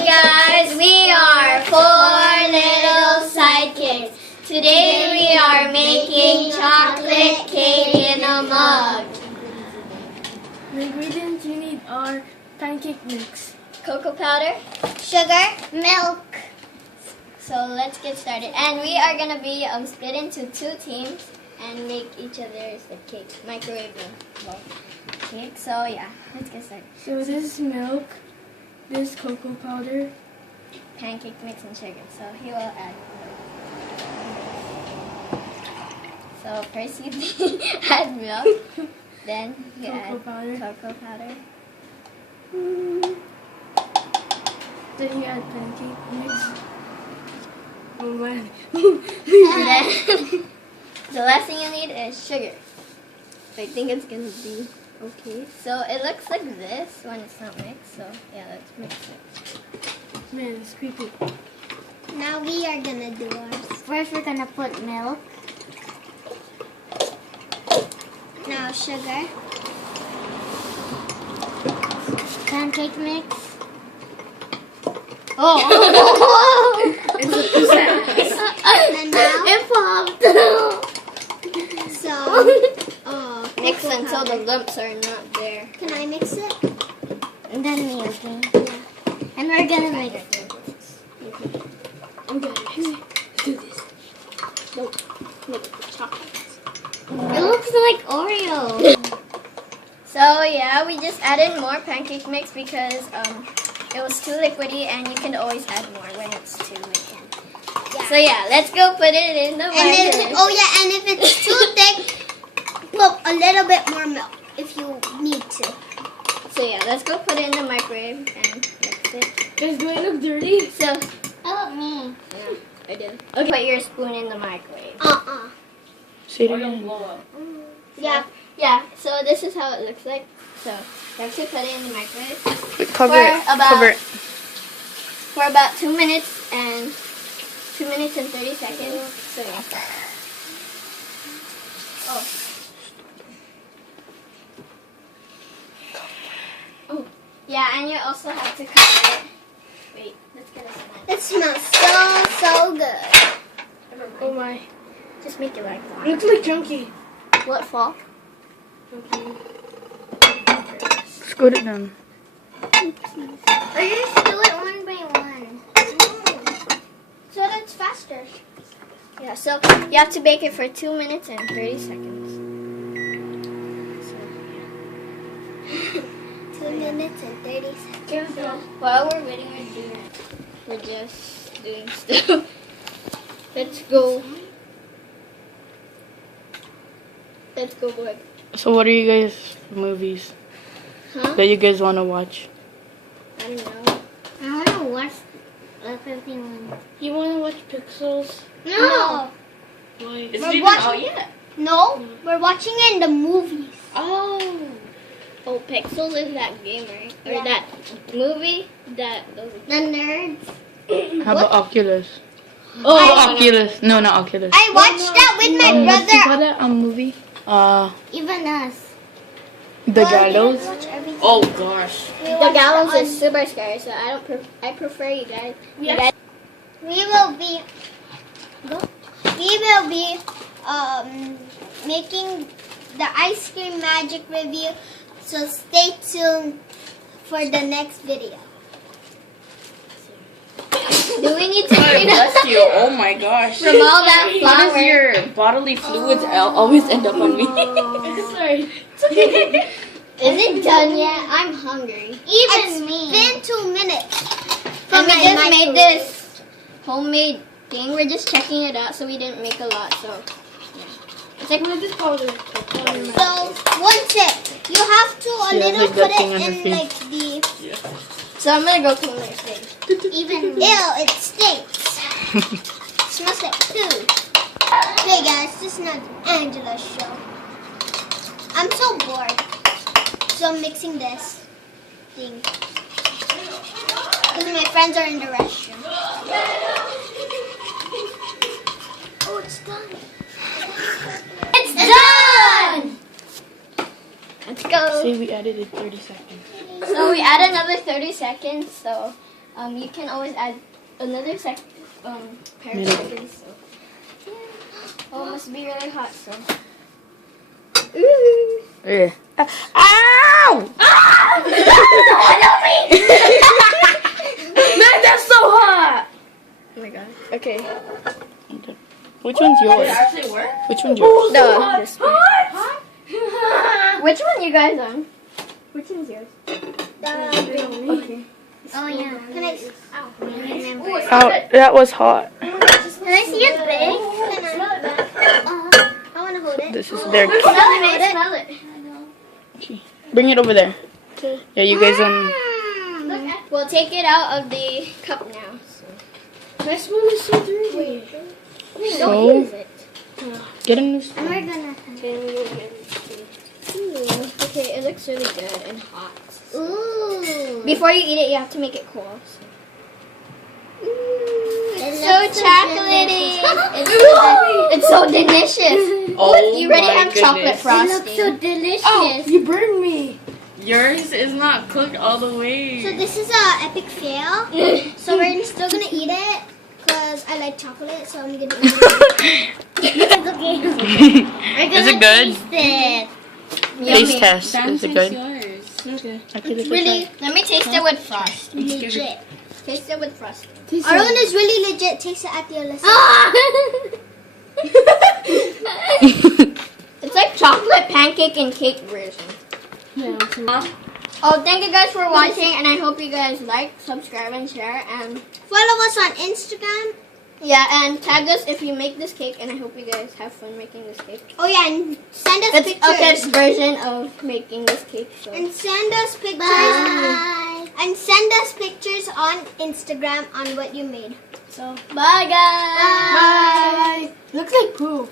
Hey guys, we are four little sidekicks. Today we are making chocolate cake in a mug. The ingredients you need are pancake mix, Cocoa powder, sugar, milk. So let's get started. And we are going to be split into two teams and make each other's cake, microwave cake. So yeah, let's get started. So this is milk, this cocoa powder, Pancake mix and sugar. So he will add. So first you add milk, then you cocoa add powder, cocoa powder. then you add pancake mix. Oh man. And then the last thing you need is sugar. I think it's gonna be okay. So it looks like this when it's not mixed. So yeah, let's mix it. Man, it's creepy. Now we are gonna do ours. First we're gonna put milk. Now sugar. Pancake mix. Oh! It's a piece. And now It popped! so Mix cocoa until the powder. lumps are not there. Can I mix it? And then me, okay? And we're gonna make it. Okay, let's do this. It looks like Oreo. So yeah, we just added more pancake mix because it was too liquidy, and you can always add more when it's too liquid. Yeah. So yeah, let's go put it in the And if microwave. and if it's too thick, put a little bit more milk if you need to. So yeah, let's go put it in the microwave and mix it. Guys, do I look dirty? So Help me. yeah, I did. Okay, put your spoon in the microwave. Say it again. Yeah, yeah. So this is how it looks like. So you have to put it in the microwave Cover it. For about 2 minutes and 2 minutes and 30 seconds. So yeah. Oh. Oh. Yeah, and you also have to cover it. Wait, let's get a smell. It smells so good. Never mind. Oh my. Just make it like It looks like chunky. what fall? Okay. Scoot it down. Or you just do it one by one. So that's faster. Yeah, so you have to bake it for 2 minutes and 30 seconds. So, 2 minutes and 30 seconds. yeah. While we're waiting, we're just doing stuff. Let's go. Let's go, boy. So what are you guys movies Huh? that you guys want to watch? I don't know. I want to watch the 51. You want to watch Pixels? No. Why? We're watching. No, we're watching it in the movies. Oh. Oh, Pixels is that game, right? Or Yeah. that movie? That. Those. The nerds. How about Oculus? Oh, Oculus. No, not Oculus. I watched that with my What do you call brother. that movie? Even us. The Well, we Gallows. watch everything. Oh gosh. We The watched Gallows it is super scary, so I don't. I prefer you guys. Yeah. You guys. We will be. We will be making the ice cream magic review. So stay tuned for the next video. Do we need to clean up Bless you. Oh my gosh. from all that Why does flour? your bodily fluids always end up on me? Sorry. Is it done yet? I'm hungry. Even me. It's been 2 minutes. And we my just made microwave. this homemade thing. We're just checking it out, so we didn't make a lot. So yeah, it's like This powder. So one tip, you have to a She has little like put that thing on it her in face. like the So I'm gonna go clean my face. even. Ew, it stinks. Smells like poo. Hey guys, this is not Angela's show. I'm so bored. So I'm mixing this thing. Because my friends are in the restroom. Oh, it's done. It's done! Let's go. Say we added it 30 seconds. So we add another 30 seconds. So you can always add another pair of Middle. seconds. So. Yeah. Oh, it must be really hot. So. Ooh. Yeah. Ow! Man, that's so hot. Oh my god. Okay. Which one's Did it yours? actually work? Which one's yours? This one. Which one you guys on? Which one's yours? Okay. Oh yeah. Can I? Oh, that was hot. Can I see it big? Can I want to hold it. This is their cake. Smell it. Bring it over there. Okay. Yeah, you guys We'll take it out of the cup now. So. This one is so dirty. So- Don't use it. get a new And we're gonna. Ooh, okay, it looks really good and hot. Ooh. Before you eat it, you have to make it cool. So. It's It so looks so chocolatey. It's so delicious. Oh You already my have chocolate goodness. frosting. delicious. Oh, you burned me. Yours is not cooked all the way. So this is a epic fail. So we're still gonna eat it because I like chocolate. So I'm gonna eat it. It's okay. We're Is it good? Taste it. Taste test. Is it good? yours. Okay. I could It's really Let me taste it with frost. legit. Taste it with frost. Our own is really legit. Taste it at the Alyssa. It's like chocolate pancake and cake version. Yeah. Oh, thank you guys for watching, and I hope you guys like, subscribe, and share. And Follow us on Instagram. yeah, and tag us if you make this cake. And I hope you guys have fun making this cake. Oh yeah, and send us It's a pictures. kid's version of making this cake. So. And send us pictures. And send us pictures on Instagram on what you made. Bye, guys. Bye. Looks like poop.